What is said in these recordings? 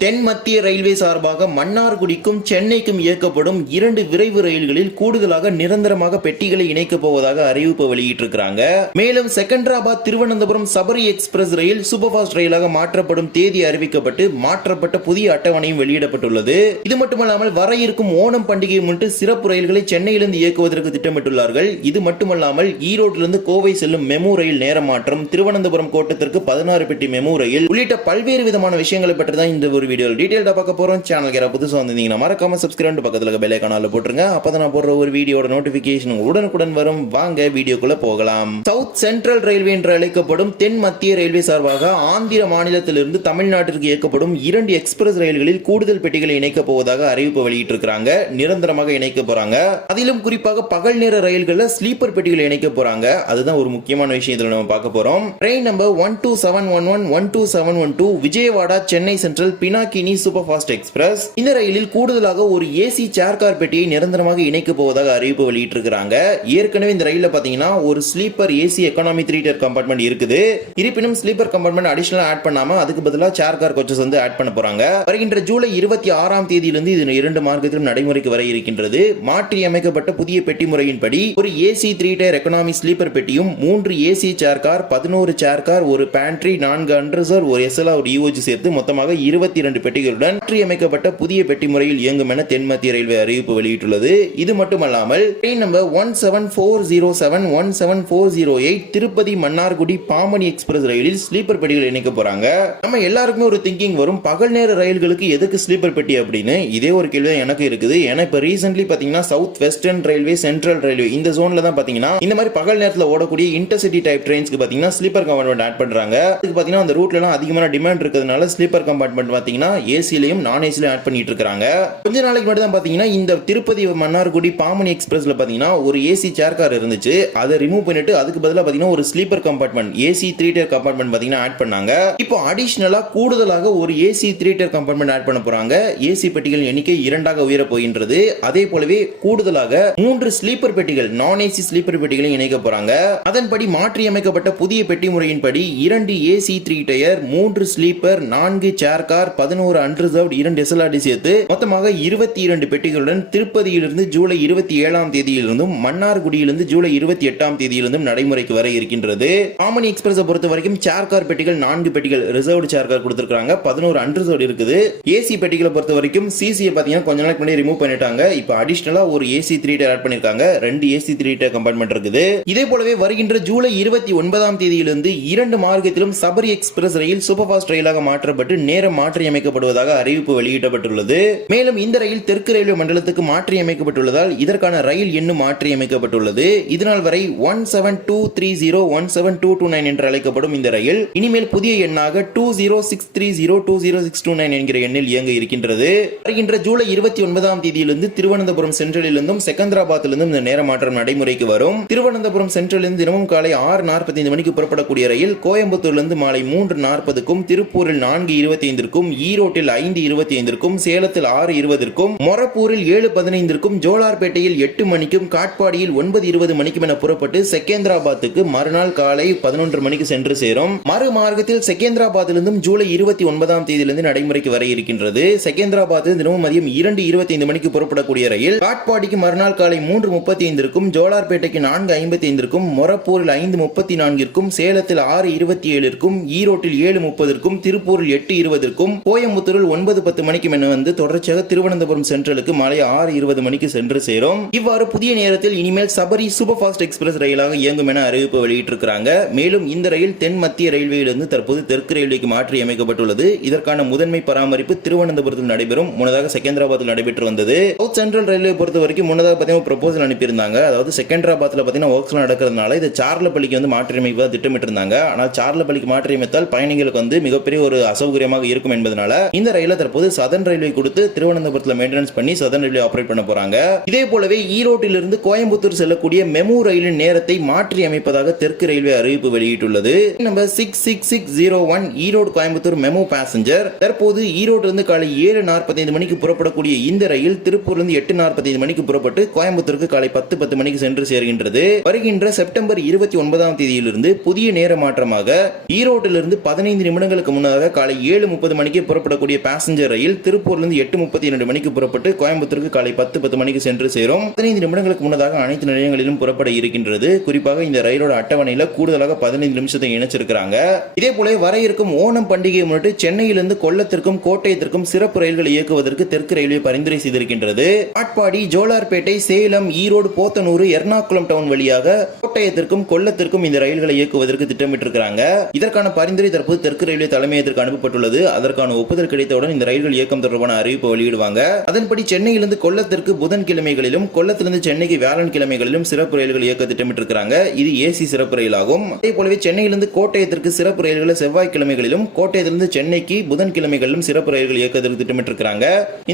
தென் மத்திய ரயில்வே சார்பாக மன்னார்குடிக்கும் சென்னைக்கும் இயக்கப்படும் இரண்டு விரைவு ரயில்களில் கூடுதலாக நிரந்தரமாக பெட்டிகளை இணைக்கப் போவதாக அறிவிப்பு வெளியிட்டிருக்கிறாங்க. மேலும் Secunderabad Thiruvananthapuram Sabari express rail super fast ரயிலாக மாற்றப்படும் தேதி அறிவிக்கப்பட்டு மாற்றப்பட்ட புதிய அட்டவணையும் வெளியிடப்பட்டுள்ளது. இது மட்டுமல்லாமல் வர இருக்கும் ஓணம் பண்டிகையை முன்னிட்டு சிறப்பு ரயில்களை சென்னையிலிருந்து இயக்குவதற்கு திட்டமிட்டுள்ளார்கள். இது மட்டுமல்லாமல் ஈரோட்டிலிருந்து கோவை செல்லும் மெமு ரயில் நேர மாற்றம் திருவனந்தபுரம் கோட்டத்திற்கு பதினாறு பெட்டி மெமு ரயில் உள்ளிட்ட பல்வேறு விதமான விஷயங்களை பற்றி தான் இந்த ஒரு வீடியோ டீடைல்டா பார்க்க போகிறோம் சேனலுக்கு யாராவது புதுசாக வந்திருந்தீங்கன்னா மறக்காம சப்ஸ்கிரைப் பக்கத்துல பெல் ஐக்கானால போட்டுருங்க. அப்பதான் நான் போடுற ஒரு வீடியோட நோட்டிபிகேஷன் உடனுக்குடன் வரும். வாங்க வீடியோக்குள்ளே போகலாம். சவுத் சென்ட்ரல் ரயில்வே என்று அழைக்கப்படும் தென் மத்திய ரயில்வே சார்பாக ஆந்திர மாநிலத்திலிருந்து தமிழ்நாட்டிற்கு இயக்கப்படும் இரண்டு எக்ஸ்பிரஸ் ரயில்களில் கூடுதல் பெட்டிகளை இணைக்கப் போவதாக அறிவிப்பு வெளியிட்டிருக்கிறாங்க. நிரந்தரமாக இணைக்க போறாங்க. அதிலும் குறிப்பாக பகல் நேர ரயில்களில் ஸ்லீப்பர் பெட்டிகளை இணைக்க போறாங்க. அதுதான் ஒரு முக்கியமான விஷயம் இதில் நம்ம பார்க்க போறோம். Train number one two seven one one one two seven one two Vijayawada Chennai central Pinakini super fast express இந்த ரயிலில் கூடுதலாக ஒரு ஏசி சேர் கார் பெட்டியை நிரந்தரமாக இணைக்க போவதாக அறிவிப்பு வெளியிட்டிருக்கிறாங்க. ஏற்கனவே இந்த ரயில பாத்தீங்கன்னா ஒரு sleeper AC economy three tier compartment இருக்குது. இருப்பினும் ஸ்லீப்பர் கம்பார்ட்மெண்ட் அடிஷனல் ஆட் பண்ணாம அதுக்கு பதிலாக சேர் கார் கோச்சஸ் வந்து ஆட் பண்ண போறாங்க. வருகின்ற ஜூலை இருபத்தி ஆறாம் தேதியிலிருந்து இது இரண்டு மார்க்கத்திலும் நடைமுறைக்கு வர இருக்கின்றது. மாற்றி அமைக்கப்பட்ட புதிய பெட்டி முறையின்படி ஒரு AC three tier economy sleeper பெட்டியும் மூன்று ஏசி சேர் கார் பதினோரு சேர் கார் ஒரு பேண்ட்ரி நான்கு அண்டர்சர் ஒரு எஸ்எல்ஆர் ஒரு யூஓஜி சேர்த்து மொத்தமாக இருபத்தி இரண்டு பெட்டிகளுடன் மாற்றி அமைக்கப்பட்ட புதிய பெட்டி முறையில் இயங்கும் என தென் மத்திய ரயில்வே அறிவிப்பு வெளியிட்டுள்ளது. இது மட்டுமல்லாமல் train number one seven four zero seven one seven four zero eight Tirupati Mannargudi Pamani express ரயிலில் ஸ்லீப்பர் பெட்டிகள் இணைக்க போறாங்க. நம்ம எல்லாருக்குமே ஒரு திங்கிங் வரும். பகல் நேர ரயில்களுக்கு எதுக்கு ஸ்லீப்பர் பெட்டி அப்படின்னு? இதே ஒரு கேள்வி எனக்கு இருக்குது. ஏன்னா இப்போ ரீசென்ட்லி பாத்தீங்கன்னா south western railway central railway இந்த ஜோன்ல தான் பாத்தீங்கன்னா இந்த மாதிரி பகல் நேரத்தில் ஓடக்கூடிய இன்டர்சிட்டி டைப் ட்ரெயின்ஸ்க்கு பாத்தீங்கன்னா ஸ்லீப்பர் கம்பார்ட்மெண்ட் ஆட் பண்றாங்க. அதுக்கு பாத்தீங்கன்னா அந்த ரூட்ல எல்லாம் அதிகமான டிமாண்ட் இருக்கிறதுனால ஸ்லீப்பர் கம்பார்ட்மெண்ட் பார்த்தீங்கன்னா ஏசிலையும் நான் ஏசிலையும் ஆட் பண்ணிட்டு இருக்காங்க கொஞ்ச நாளைக்கு மட்டும் தான் பார்த்தீங்கன்னா இந்த திருப்பதி மன்னார்குடி பாமணி எக்ஸ்பிரஸ்ல பாத்தீங்கன்னா ஒரு ஏசி சேர் கார் இருந்துச்சு. அதை ரிமூவ் பண்ணிட்டு அதுக்கு பதிலாக பாத்தீங்கன்னா ஒரு sleeper compartment AC three tier compartment பார்த்தீங்கன்னா ஆட் பண்ணாங்க. இப்போ அடிஷ்னலாக கூடுதலாக ஒரு AC three tier compartment add பண்ண போறாங்க. ஏசி பெட்டிகள் எண்ணிக்கை இரண்டாக உயர போகின்றது. அதே போலவே கூடுதலாக மூன்று ஸ்லீப்பர் பெட்டிகள் நான் ஏசி ஸ்லீப்பர் பெட்டிகளையும் இணைக்க போறாங்க. அதன்படி மாற்றி அமைக்கப்பட்ட புதிய பெட்டி முறையின்படி இரண்டு ஏசி த்ரீ டயர் மூன்று ஸ்லீப்பர் நான்கு சேர் கார் பதினோரு அன்ரிசர்வ்ட் இரண்டு எஸ்எல்ஆர்டி சேர்த்து மொத்தமாக இருபத்தி இரண்டு பெட்டிகளுடன் திருப்பதியிலிருந்து ஜூலை இருபத்தி ஏழாம் தேதியிலிருந்தும் மன்னார்குடியிலிருந்து ஜூலை இருபத்தி எட்டாம் தேதியிலிருந்தும் நடைமுறைக்கு வர இருக்கின்றது. காமனி எக்ஸ்பிரஸ் பொறுத்த வரைக்கும் சேர் கார் பெட்டிகள் நான்கு பெட்டிகள் ரிசர்வ்டு சேர் கார் கொடுத்திருக்காங்க பதினோரு அன்ரிசர்வ்டு இருக்குது. ஏசி பெட்டிகளை பொறுத்த வரைக்கும் சிசியை பாத்தீங்கன்னா கொஞ்ச நாளைக்கு முன்னாடி ரிமூவ் பண்ணிட்டாங்க. இப்போ அடிஷனலா ஒரு ஏசி த்ரீ டயர் ஆட் பண்ணிருக்காங்க. ரெண்டு ஏசி த்ரீ டயர் கம்பார்ட்மெண்ட் இருக்குது. இதே போலவே வருகின்ற ஜூலை இருபத்தி ஒன்பதாம் தேதியிலிருந்து இரண்டு மார்க்கத்திலும் Sabari express rail super fast ரயிலாக மாற்றப்பட்டு நேரம் மாற்றிய மாற்றியமைக்கப்படுவதாக அறிவிப்பு வெளியிடப்பட்டுள்ளது. மேலும் இந்த ரயில் தெற்கு ரயில்வே மண்டலத்துக்கு மாற்றியமைக்கப்பட்டுள்ளதால் இதற்கான ரயில் எண்ணும் மாற்றியமைக்கப்பட்டுள்ளது. இதனால் வரை one seven two three zero one seven two two nine என்று அழைக்கப்படும் இந்த ரயில் இனிமேல் புதிய எண்ணாக two zero six three zero two zero six two nine என்கிற எண்ணில் இயங்க இருக்கின்றது. வருகின்ற ஜூலை இருபத்தி ஒன்பதாம் தேதியிலிருந்து திருவனந்தபுரம் சென்ட்ரலிலிருந்தும் செகந்திராபாத்திலிருந்தும் இந்த நேர மாற்றம் நடைமுறைக்கு வரும். திருவனந்தபுரம் சென்ட்ரலிருந்து தினமும் காலை ஆறு நாற்பத்தி ஐந்து மணிக்கு புறப்படக்கூடிய ரயில் கோயம்புத்தூரிலிருந்து மாலை மூன்று நாற்பதுக்கும் திருப்பூரில் நான்கு இருபத்தி ஐந்திற்கும் ஈரோட்டில் ஐந்து இருபத்தி ஐந்திற்கும் சேலத்தில் ஆறு இருபதற்கும் மொரப்பூரில் ஏழு பதினைந்திற்கும் ஜோலார்பேட்டையில் எட்டு மணிக்கும் காட்பாடியில் ஒன்பது இருபது மணிக்கும் என புறப்பட்டு செகேந்திராபாத்துக்கு மறுநாள் காலை பதினொன்று மணிக்கு சென்று சேரும். மறு மார்க்கத்தில் செகேந்திராபாத்திலிருந்தும் ஜூலை இருபத்தி ஒன்பதாம் தேதியிலிருந்து நடைமுறைக்கு வர இருக்கின்றது. செகேந்திராபாத்தில் தினமும் மதியம் இரண்டு இருபத்தி ஐந்து மணிக்கு புறப்படக்கூடிய ரயில் காட்பாடிக்கு மறுநாள் காலை மூன்று முப்பத்தி ஐந்திற்கும் ஜோலார்பேட்டைக்கு நான்கு ஐம்பத்தி ஐந்திற்கும் மொரப்பூரில் ஐந்து முப்பத்தி நான்கிற்கும் சேலத்தில் ஆறு இருபத்தி ஏழிற்கும் ஈரோட்டில் ஏழு முப்பதற்கும் திருப்பூரில் எட்டு இருபதற்கும் கோயம்புத்தூரில் ஒன்பது பத்து மணிக்கு என வந்து தொடர்ச்சியாக திருவனந்தபுரம் சென்ட்ரலுக்கு மாலை ஆறு இருபது மணிக்கு சென்று சேரும். இவ்வாறு புதிய நேரத்தில் இனிமேல் சபரி சூப்பர் ஃபாஸ்ட் எக்ஸ்பிரஸ் ரயிலாக இயங்கும் என அறிவிப்பு வெளியிட்டிருக்கிறாங்க. மேலும் இந்த ரயில் தென் மத்திய ரயில்வேயிலிருந்து தற்போது தெற்கு ரயில்வேக்கு மாற்றி அமைக்கப்பட்டுள்ளது. இதற்கான முதன்மை பராமரிப்பு திருவனந்தபுரத்தில் நடைபெறும். முன்னதாக செகந்திராபாத்தில் நடைபெற்று வந்தது. சவுத் சென்ட்ரல் ரயில்வே பொறுத்த வரைக்கும் முன்னதாக பார்த்தீங்கன்னா ப்ரொபோசல் அனுப்பியிருந்தாங்க. அதாவது செகந்திராபாத்தில் பார்த்தீங்கன்னா ஒர்க்ஸ் நடக்கிறதுனால இது சார்லப்பள்ளிக்கு வந்து மாற்றியமைப்பதாக திட்டமிட்டிருந்தாங்க. ஆனால் சார்லப்பள்ளிக்கு மாற்றியமைத்தால் பயணிகளுக்கு வந்து மிகப்பெரிய ஒரு அசௌகரியமாக இருக்கும் என்பது என்பதனால இந்த ரயிலை தற்போது சதன் ரயில்வே கொடுத்து திருவனந்தபுரத்தில் மெயின்டெனன்ஸ் பண்ணி சதன் ரயில்வே ஆப்ரேட் பண்ண போறாங்க. இதே போலவே ஈரோட்டிலிருந்து கோயம்புத்தூர் செல்லக்கூடிய மெமு ரயிலின் நேரத்தை மாற்றி அமைப்பதாக தெற்கு ரயில்வே அறிவிப்பு வெளியிட்டுள்ளது. Number six six six zero one Erode Coimbatore MEMU passenger தற்போது ஈரோடு இருந்து காலை ஏழு நாற்பத்தைந்து மணிக்கு புறப்படக்கூடிய இந்த ரயில் திருப்பூர்லேருந்து எட்டு நாற்பத்தைந்து மணிக்கு புறப்பட்டு கோயம்புத்தூருக்கு காலை பத்து பத்து மணிக்கு சென்று சேர்கின்றது. வருகின்ற செப்டம்பர் இருபத்தி ஒன்பதாம் தேதியிலிருந்து புதிய நேர மாற்றமாக ஈரோட்டிலிருந்து பதினைந்து நிமிடங்களுக்கு முன்னதாக காலை ஏழு முப்பது மணிக்கு புறப்படக்கூடிய பேசஞ்சர் ரயில் திருப்பூர்லேருந்து எட்டு முப்பத்தி இரண்டு மணிக்கு புறப்பட்டு கோயம்புத்தூருக்கு காலை பத்து பத்து மணிக்கு சென்று சேரும். பதினைந்து நிமிடங்களுக்கு முன்னதாக அனைத்து நிலையங்களிலும் புறப்பட இருக்கின்றது. குறிப்பாக இந்த ரயிலோட அட்டவணையில கூடுதலாக பதினைந்து நிமிஷத்தை இணைச்சிருக்கிறாங்க. இதே போல வர இருக்கும் ஓணம் பண்டிகையை முன்னிட்டு சென்னையிலிருந்து கொல்லத்திற்கும் கோட்டயத்திற்கும் சிறப்பு ரயில்களை இயக்குவதற்கு தெற்கு ரயில்வே பரிந்துரை செய்திருக்கின்றது. ஆட்பாடி ஜோலார்பேட்டை சேலம் ஈரோடு போத்தனூர் எர்ணாகுளம் டவுன் வழியாக கோட்டயத்திற்கும் கொல்லத்திற்கும் இந்த ரயில்களை இயக்குவதற்கு திட்டமிட்டிருக்கிறாங்க. இதற்கான பரிந்துரை தற்போது தெற்கு ரயில்வே தலைமையகத்திற்கு அனுப்பப்பட்டுள்ளது. அதற்கான ஒப்புதல் கிடைத்தவுடன் இந்த ரயில்கள் இயக்கம் தொடர்பான அறிவிப்பு வெளியிடுவாங்க. அதன்படி சென்னையிலிருந்து கொல்லத்திற்கு புதன்கிழமைகளிலும் கொல்லத்திலிருந்து சென்னைக்கு வியாழன் கிழமைகளிலும் சிறப்பு ரயில்கள் இயக்க திட்டமிட்டிருக்கிறாங்க. இது ஏசி சிறப்பு ரயில் ஆகும் அதே போலவே சென்னையிலிருந்து கோட்டயத்திற்கு சிறப்பு ரயில்களை செவ்வாய்க்கிழமைகளிலும் கோட்டயத்திலிருந்து சென்னைக்கு புதன்கிழமைகளிலும் சிறப்பு ரயில்கள் இயக்கத்திற்கு திட்டமிட்டிருக்கிறாங்க.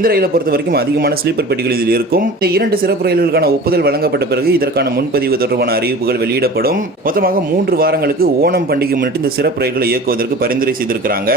இந்த ரயிலை பொறுத்த வரைக்கும் அதிகமான ஸ்லீப்பர் பெட்டிகள் இதில் இருக்கும். இந்த இரண்டு சிறப்பு ரயில்களுக்கான ஒப்புதல் வழங்கப்பட்ட பிறகு இதற்கான முன்பதிவு தொடர்பான அறிவிப்பு அறிவிப்புகள் வெளியிடப்படும். மொத்தமாக மூன்று வாரங்களுக்கு ஓணம் பண்டிகை முன்னிட்டு இந்த சிறப்பு ரயில்களை இயக்குவதற்கு பரிந்துரை செய்திருக்கிறாங்க.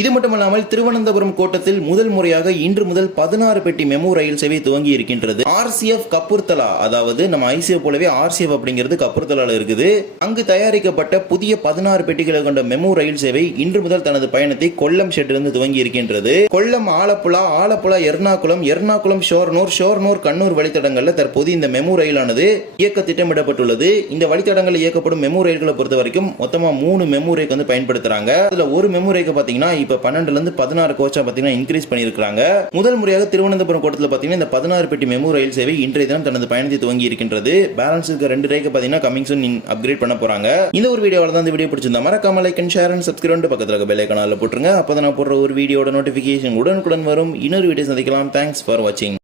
இது மட்டுமல்லாமல் திருவனந்தபுரம் கோட்டத்தில் முதல் முறையாக இன்று முதல் பதினாறு பெட்டி மெமு ரயில் சேவை துவங்கி இருக்கின்றது. ஆர்சிஎஃப் கப்பூர்தலா அதாவது நம்ம ஐசிஎஃப் போலவே ஆர்சிஎஃப் அப்படிங்கிறது கப்பூர்தலால இருக்குது. அங்கு தயாரிக்கப்பட்ட புதிய பதினாறு பெட்டிகளை கொண்ட மெமு ரயில் சேவை இன்று முதல் தனது பயணத்தை கொல்லம் ஷெட்டிலிருந்து துவங்கி இருக்கின்றது. கொல்லம் ஆலப்புழா ஆலப்புழா எர்ணாகுளம் எர்ணாகுளம் ஷோர்னூர் ஷோர்னூர் கண்ணூர் வழித்தடங்களில் தற்போது இந்த மெமு ரயிலானது இயக்க திட்டமிடப்பட்டுள்ளது. இந்த வழித்தடங்களில் இயக்கப்படும் மெமோ ரயில்களை பொறுத்த வரைக்கும் மொத்தமாக மூணு மெமோ ரேக் வந்து பயன்படுத்துறாங்க. அதில் ஒரு மெமோ ரேக்கு பார்த்தீங்கன்னா இப்போ பன்னெண்டுல இருந்து பதினாறு கோச்சா பார்த்தீங்கன்னா இன்க்ரீஸ் பண்ணியிருக்காங்க முதல் முறையாக திருவனந்தபுரம் கோட்டத்தில் பார்த்தீங்கன்னா இந்த பதினாறு பெட்டி மெமோ ரயில் சேவை இன்றைய தினம் தனது பயணத்தை துவங்கி இருக்கின்றது. பேலன்ஸ் இருக்க ரெண்டு ரேக்கு பார்த்தீங்கன்னா கமிங் சூன் அப்கிரேட் பண்ண போறாங்க. இந்த ஒரு வீடியோவில் தான் இந்த வீடியோ பிடிச்சிருந்தா மறக்காம like and share and subscribe பக்கத்தில் இருக்க பெல் ஐக்கானில் போட்டுருங்க. அப்போ நான் போடுற ஒரு வீடியோட நோட்டிஃபிகேஷன் உடனுக்குடன் வரும். இன்னொரு வீடியோ சந்திக்கலாம். தேங்க்ஸ் ஃபார் வாட்சிங்